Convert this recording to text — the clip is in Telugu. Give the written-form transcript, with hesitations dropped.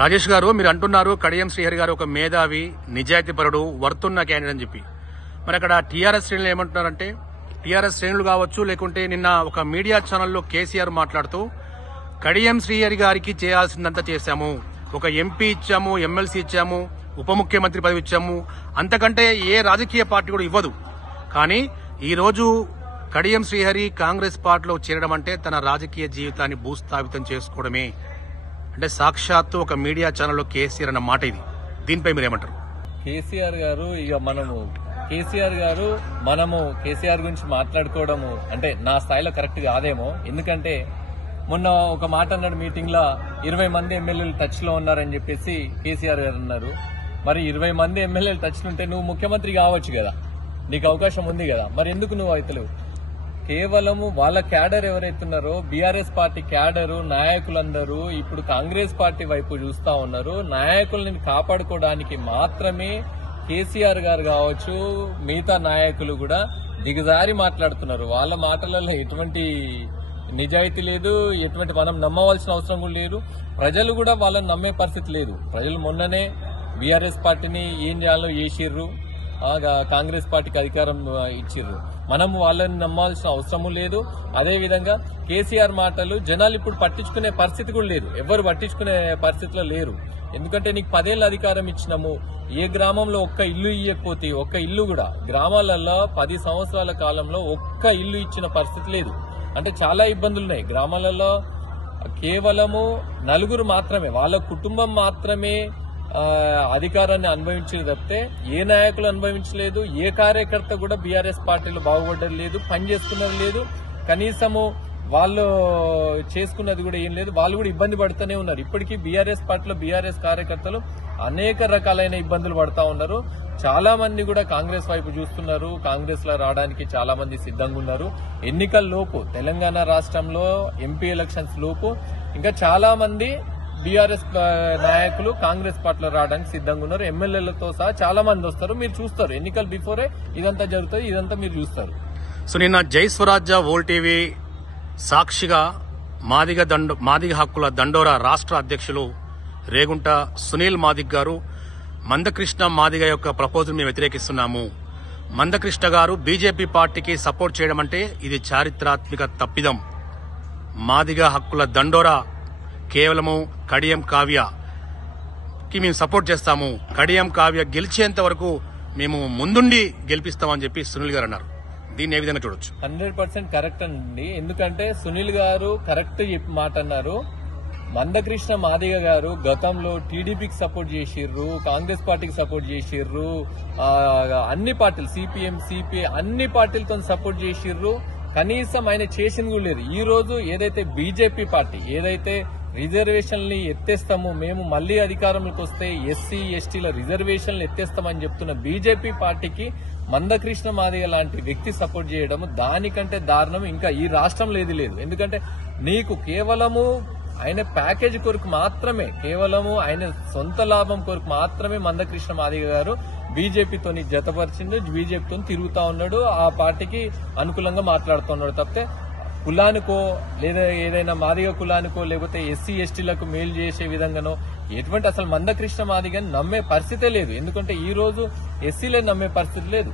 రాజేష్ గారు, మీరు అంటున్నారు కడియం శ్రీహరి గారు ఒక మేధావి, నిజాయితీపరుడు, వర్తున్న క్యాండిడేట్ అని చెప్పి. మరి అక్కడ టీఆర్ఎస్ శ్రేణులు ఏమంటున్నారంటే, టీఆర్ఎస్ శ్రేణులు కావచ్చు, లేకుంటే నిన్న ఒక మీడియా ఛానల్లో కేసీఆర్ మాట్లాడుతూ కడియం శ్రీహరి గారికి చేయాల్సిందంతా చేశాము, ఒక ఎంపీ ఇచ్చాము, ఎమ్మెల్సీ ఇచ్చాము, ఉప ముఖ్యమంత్రి పదవి ఇచ్చాము, అంతకంటే ఏ రాజకీయ పార్టీ కూడా ఇవ్వదు. కానీ ఈ రోజు కడియం శ్రీహరి కాంగ్రెస్ పార్టీలో చేరడం అంటే తన రాజకీయ జీవితాన్ని భూస్థాపితం చేసుకోవడమే అంటే సాక్షాత్తు ఒక మీడియా ఛానల్లో కేసీఆర్ అన్న మాట ఇది. దీనిపై మీరు ఏమంటారు? కేసీఆర్ గారు కేసీఆర్ గురించి మాట్లాడుకోవడము అంటే నా స్థాయిలో కరెక్ట్ కాదేమో. ఎందుకంటే మొన్న ఒక మాట అన్నాడు మీటింగ్ లో, 20 మంది ఎమ్మెల్యేలు టచ్ లో ఉన్నారని చెప్పేసి కేసీఆర్ గారు అన్నారు. మరి 20 మంది ఎమ్మెల్యేలు టచ్ ఉంటే నువ్వు ముఖ్యమంత్రి కావచ్చు కదా, నీకు అవకాశం ఉంది కదా, మరి ఎందుకు నువ్వు అవుతలేవు? కేవలము వాళ్ళ క్యాడర్ ఎవరైతున్నారో బీఆర్ఎస్ పార్టీ క్యాడరు నాయకులందరూ ఇప్పుడు కాంగ్రెస్ పార్టీ వైపు చూస్తా ఉన్నారు. నాయకుల్ని కాపాడుకోవడానికి మాత్రమే కేసీఆర్ గారు కావచ్చు, మిగతా నాయకులు కూడా దిగజారి మాట్లాడుతున్నారు. వాళ్ళ మాటలలో ఎటువంటి నిజాయితీ లేదు, ఎటువంటి మనం నమ్మవలసిన అవసరం కూడా లేదు. ప్రజలు కూడా వాళ్ళని నమ్మే పరిస్థితి లేదు. ప్రజలు మొన్ననే బీఆర్ఎస్ పార్టీని ఏం చేయాలో చేసిర్రు, కాంగ్రెస్ పార్టీకి అధికారం ఇచ్చిర్రు. మనం వాళ్ళని నమ్మాల్సిన అవసరం లేదు. అదేవిధంగా కేసీఆర్ మాటలు జనాలు ఇప్పుడు పట్టించుకునే పరిస్థితి కూడా లేదు, ఎవరు పట్టించుకునే పరిస్థితిలో లేరు. ఎందుకంటే నీకు 10 ఏళ్ల అధికారం ఇచ్చినాము, ఏ గ్రామంలో ఒక్క ఇల్లు ఇవ్వకపోతే, ఒక్క ఇల్లు కూడా గ్రామాలలో 10 సంవత్సరాల కాలంలో ఒక్క ఇల్లు ఇచ్చిన పరిస్థితి లేదు. అంటే చాలా ఇబ్బందులు ఉన్నాయి గ్రామాలలో. కేవలము నలుగురు మాత్రమే, వాళ్ళ కుటుంబం మాత్రమే అధికారాన్ని అనుభవించేది తప్పితే ఏ నాయకులు అనుభవించలేదు. ఏ కార్యకర్త కూడా బీఆర్ఎస్ పార్టీలో బాగుపడ్డది లేదు, పని చేసుకున్నది లేదు. కనీసము వాళ్ళు చేసుకున్నది కూడా ఏం లేదు. వాళ్ళు కూడా ఇబ్బంది పడుతూనే ఉన్నారు. ఇప్పటికీ బీఆర్ఎస్ పార్టీలో బీఆర్ఎస్ కార్యకర్తలు అనేక రకాలైన ఇబ్బందులు పడతా ఉన్నారు. చాలా మంది కూడా కాంగ్రెస్ వైపు చూస్తున్నారు, కాంగ్రెస్ లో రావడానికి చాలా మంది సిద్ధంగా ఉన్నారు. ఎన్నికల లోపు తెలంగాణ రాష్ట్రంలో ఎంపీ ఎలక్షన్స్ లోపు ఇంకా చాలా మంది బీఆర్ఎస్ నాయకులు కాంగ్రెస్ పార్టీలో రావడానికి సిద్ధంగా ఉన్నారు. ఎమ్మెల్యేలతో సహా చాలా మంది వస్తారు, మీరు చూస్తారు. ఎన్నికల బిఫోరే ఇదంతా జరుగుతుంది, ఇదంతా మీరు చూస్తారు. సో నిన్న జై స్వరాజ్య వోల్ టీవీ సాక్షిగా మాదిగ హక్కుల దండోరా రాష్ట్ర అధ్యక్షులు రేగుంట సునీల్ మాదిగ్ గారు మందకృష్ణ మాదిగ యొక్క ప్రపోజల్ మేము వ్యతిరేకిస్తున్నాము, మందకృష్ణ గారు బీజేపీ పార్టీకి సపోర్ట్ చేయడం అంటే ఇది చారిత్రాత్మక తప్పిదం, మాదిగ హక్కుల దండోరా కేవలము కడియం కావ్యకి మేము సపోర్ట్ చేస్తాము, కడియం కావ్య గెలిచేంత వరకు మేము ముందుండి గెలిపిస్తామని చెప్పి సునీల్ గారు అన్నారు. దీన్ని ఏ విధంగా చూడొచ్చు? 100% కరెక్ట్ అండి. ఎందుకంటే సునీల్ గారు కరెక్ట్ మాట అన్నారు. మందకృష్ణ మాదిగ గారు గతంలో టీడీపీకి సపోర్ట్ చేసిర్రు, కాంగ్రెస్ పార్టీకి సపోర్ట్ చేసిర్రు, అన్ని పార్టీలు సిపిఎం సిపిఐ అన్ని పార్టీలతో సపోర్ట్ చేసిర్రు. కనీసం ఆయన చేసింది కూడా లేదు. ఈ రోజు ఏదైతే బీజేపీ పార్టీ ఏదైతే రిజర్వేషన్లు ఎత్తేస్తాము, మేము మళ్లీ అధికారంలోకి వస్తే ఎస్సీ ఎస్టీల రిజర్వేషన్లు ఎత్తేస్తామని చెప్తున్న బీజేపీ పార్టీకి మందకృష్ణ మాదిగ లాంటి వ్యక్తి సపోర్ట్ చేయడం దానికంటే దారుణం ఇంకా ఈ రాష్ట్రంలో ఏది లేదు. ఎందుకంటే నీకు కేవలము ఆయన ప్యాకేజ్ కొరకు మాత్రమే, కేవలము ఆయన సొంత లాభం కొరకు మాత్రమే మందకృష్ణ మాదిగ గారు బీజేపీతో జతపరిచిండు, బీజేపీతో తిరుగుతా ఉన్నాడు, ఆ పార్టీకి అనుకూలంగా మాట్లాడుతున్నాడు తప్పితే కులానికో లేదా ఏదైనా మాదిగ కులానికో లేకపోతే ఎస్సీ ఎస్టీలకు మేలు చేసే విధంగానో ఎటువంటి అసలు మందకృష్ణ మాదిగని నమ్మే పరిస్థితే లేదు. ఎందుకంటే ఈ రోజు ఎస్సీలే నమ్మే పరిస్థితి లేదు.